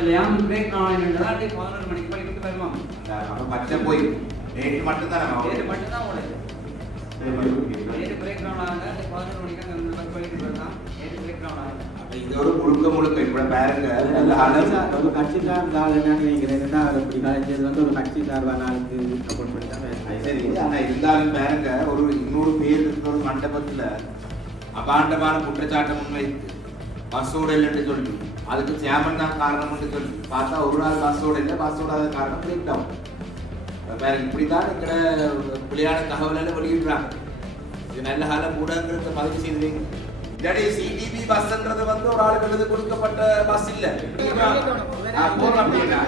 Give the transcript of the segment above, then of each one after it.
ஓடலையாம் break ஆனதுனால 11 மணிக்கு படிக்கிட்டு வருவாங்க. அப்ப பச்சை போய் நேற்று மட்டும் தான் ஓடுது. நேற்று பிரேக் டவுன் ஆகுது. 11 மணிக்கு அந்த படிக்கிட்டு வரலாம். நேற்று பிரேக் டவுன் ஆகுது. இது ஒரு முழுக்க இப்ப பாருங்க ஒரு கட்சிக்காரர் ஆள் என்ன நினைக்கிறேன்னா அப்படி காலேஜ் வந்து ஒரு கட்சி சார்பான ஆளுக்கு சப்போர்ட் பண்ணி தான் சரி. ஆனா இருந்தாலும் பாருங்க ஒரு 200 பேர் இருக்கிற ஒரு மண்டபத்துல அபாண்டமான குற்றச்சாட்டை முன்வைத்து பஸ்ஸோட இல்லைன்னு சொல்லி அதுக்கு சேமன் தான் காரணம்னு சொல்லி பார்த்தா ஒரு நாள் பஸ்ஸோட இல்லை, பஸ்ஸோட காரணம் பிரேக் டவுன். வேற இப்படிதான் எங்கட பிள்ளையான தகவலை வெளியிடுறாங்க. இது நல்ல காலம் கூடங்கிறத பதிவு செய்து வைங்க. இல்லாடி சிடிபி பஸ்ன்றது வந்து ஒரு ஆளுக்கு எழுதி கொடுக்கப்பட்ட பஸ் இல்ல. போறோம் அப்படின்னா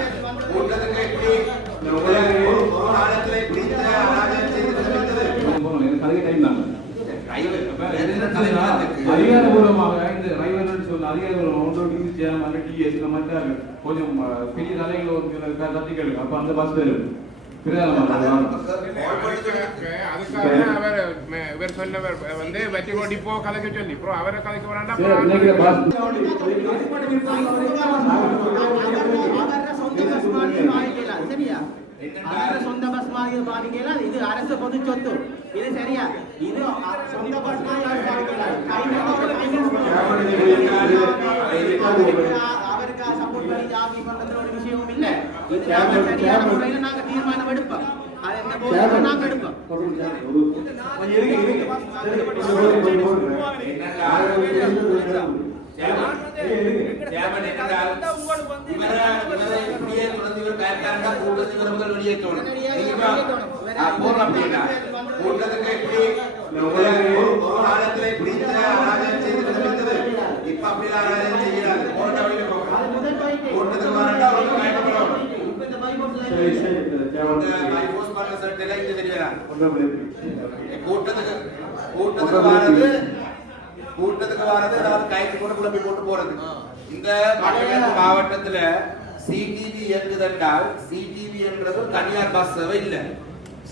கூட்டத்துக்கு எப்படி ஒரு ஆளுக்கு எப்படி அதிகாரபூர்வமாக இந்த டிரைவர் சொல்ல அதிகாரபூர்வமாக கொஞ்சம் பெரிய தலைகள் கத்தி கேளுங்க. அப்ப அந்த பஸ் பேரு இவர் சொன்னவர் வந்து வெற்றிகோ டிப்போ கதைக்க சொல்லி அப்புறம் அவரை கதைக்க வராண்டா சொந்த பஸ் மாதிரி பாதிக்கலாம். இது அரசு பொது சொத்து. இது சரியா? இது சொந்த பஸ் அவருக்கு சப்போர்ட் பண்ணி ஜாதி பண்றதுல ஒரு விஷயமும் இல்ல. இது சரியான முறையில நாங்க தீர்மானம் எடுப்போம். அது எந்த போதும் நாங்க எடுப்போம். கூட்டத்துக்கு வரது ஏதாவது கைக்கு கூட குழம்பி போட்டு போறது. இந்த மாவட்டத்துல சிடிவி இயங்குதென்றால் சிடிவி என்றது தனியார் பஸ் சேவை இல்ல.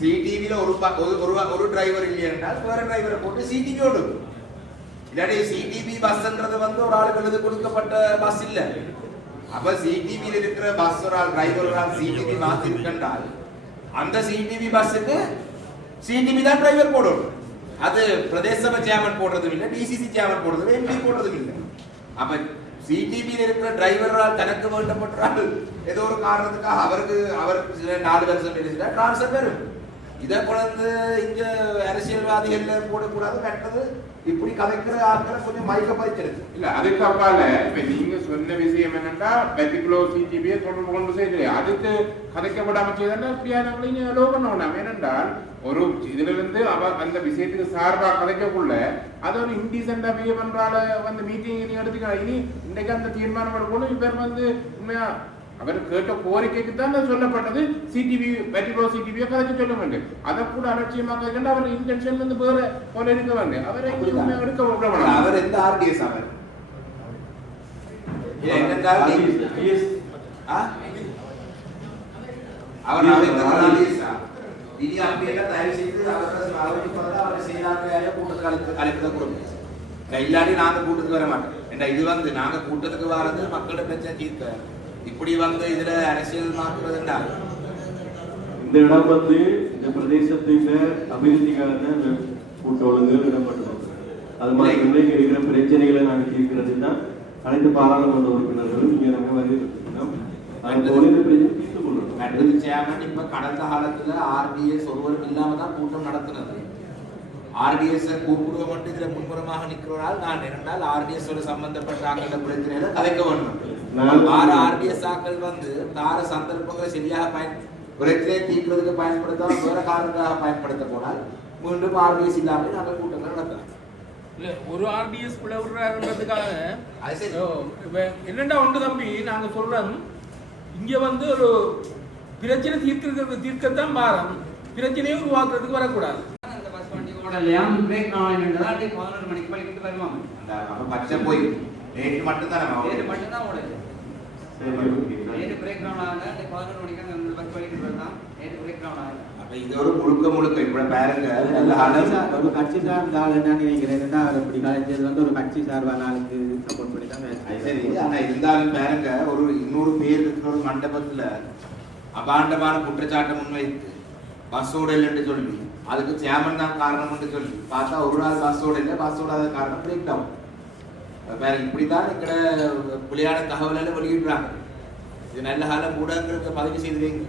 சிடிவில ஒரு டிரைவர் இல்லை என்றால் வேற டிரைவரை போட்டு சிடிவி ஓடும். இல்லாட்டி சிடிவி பஸ்ன்றது வந்து ஒரு ஆளுக்கு எழுதி கொடுக்கப்பட்ட பஸ் இல்ல. அப்ப சிடிவியில் இருக்கிற பஸ் ஒரு ஆள் டிரைவர் ஒரு ஆள் சிடிவி மாத்தி இருக்கின்றால் அந்த சிடிவி பஸ்ஸுக்கு சிடிவி தான் டிரைவர் போடணும். அது பிரதேச சபை சேர்மன் போடுறதும் இல்லை, டிசிசி சேர்மன் போடுறதும் எம்பி போடுறதும் இல்லை. அப்ப சிடிபியில் இருக்கிற டிரைவரால் தனக்கு வேண்டப்பட்டால் ஏதோ ஒரு காரணத்துக்காக அவருக்கு 4 வருஷம் எழுதினா டிரான்ஸ்ஃபர் வரும். இதை கொண்டு இங்க அரசியல்வாதிகள் போடக்கூடாது. கட்டது இப்படி கதைக்கிற ஆட்களை கொஞ்சம் மயக்க பதிச்சிருக்கு. இல்ல அதுக்கு அப்பால இப்ப நீங்க சொன்ன விஷயம் என்னன்னா பெர்டிகுலோ சிடிபியை தொடர்பு கொண்டு செய்யல அதுக்கு கதைக்கப்படாம செய்தால் இப்படியானவங்களையும் லோ பண்ணணும். ஏனென்றால் ஒரு இதுல இருந்து அந்த விஷயத்துக்கு சார்பா கதைக்கக்குள்ள அது ஒரு இன்டீசென்டா பிஹேவ் பண்றால வந்து மீட்டிங் எடுத்துக்கலாம். இனி இன்னைக்கு அந்த தீர்மானம் எடுக்கணும். இவர் வந்து உண்மையா அவர் கேட்ட கோரிக்கைக்கு தான் சொல்லப்பட்டது சிடிவி பெர்டிகுலோ சிடிபியை கதைக்க சொல்ல வேண்டும். அதை கூட அலட்சியமாக கண்டு அவர் இன்டென்ஷன் வந்து வேற போல இருக்க வேண்டும். அவரை எடுக்க விட அவர் எந்த ஆர்டிஎஸ் அவர் என்னென்றால் அவர் இனி அப்படியெல்லாம் தயவு செய்து அவரை செய்யறாங்க கூட்டத்துக்கு அழைப்புதான் கொடுப்போம். இல்லாட்டி நாங்க கூட்டத்துக்கு வர மாட்டோம். இது வந்து நாங்க கூட்டத்துக்கு வர்றது மக்களோட பிரச்சனை தீர்க்க. இப்படி வந்து இதுல அரசியல் மாற்றுவது என்றால் இந்த இடம் வந்து இந்த பிரதேசத்தின் அபிவிருத்திக்கான கூட்ட ஒழுங்குகள் இடம்பெற்றுள்ளது. அது மாதிரி இன்றைக்கு இருக்கிற பிரச்சனைகளை நாங்கள் தீர்க்கிறது தான் அனைத்து பாராளுமன்ற உறுப்பினர்களும் இங்கே நாங்கள் வலியுறுத்தினோம். இப்ப கடந்த காலத்துல ஆர்டிஎஸ் ஒருவரும் இல்லாம தான் கூட்டம் நடத்தினது. ஆர்டிஎஸ் கூப்பிடுவோம் மட்டும் இதுல முன்புறமாக நிற்கிறால் நான் இரண்டால் ஆர்டிஎஸ் சம்பந்தப்பட்ட ஆக்கள் பிரச்சனையில கதைக்க வேண்டும். ஆர்டிஎஸ் ஆக்கள் வந்து தார சந்தர்ப்பங்களை சரியாக பிரச்சனையை தீர்க்கிறதுக்கு பயன்படுத்தாம வேற காரணங்களாக பயன்படுத்த போனால் மீண்டும் ஆர்டிஎஸ் இல்லாமல் நாங்கள் கூட்டங்கள் நடத்தலாம். இல்ல ஒரு ஆர்டிஎஸ் விடுறதுக்காக என்னண்டா ஒன்று தம்பி நாங்க சொல்றோம். இங்க வந்து ஒரு பிரச்சனை தீர்க்கத்தான் பாரம், பிரச்சனையை உருவாக்குறதுக்கு வரக்கூடாது. ஓடலையாம் பிரேக் ஆனதுனால 11 மணிக்கு படிக்கிட்டு வருவாங்க. அப்ப பச்சை போய் நேற்று மட்டும் தான் ஓடுது. நேற்று பிரேக் டவுன் ஆகுது. 11 மணிக்கு அந்த படிக்கிட்டு வரலாம். நேற்று பிரேக் டவுன் ஆகுது. இது ஒரு முழுக்க இப்ப பாருங்க ஒரு கட்சி சார்ந்த ஆள் என்ன நினைக்கிறேன்னா அப்படி காலேஜ் வந்து ஒரு கட்சி சார்பான ஆளுக்கு சப்போர்ட் பண்ணி தான் சரி. ஆனா இருந்தாலும் பாருங்க ஒரு 200 800 பேர் இருக்கிற ஒரு மண்டபத்துல அபாண்டமான குற்றச்சாட்டை முன்வைத்து பஸ்ஸோட இல்லைன்னு சொல்லி அதுக்கு சேர்மன் தான் காரணம்னு சொல்லி பார்த்தா ஒரு நாள் பஸ்ஸோட இல்லை, பஸ்ஸோட அது காரணம் பிரேக் டவுன். வேற இப்படிதான் எங்கட புலியான தகவலை வெளியிடுறாங்க. இது நல்ல காலம் கூடங்கிறத பதிவு செய்து வைங்க.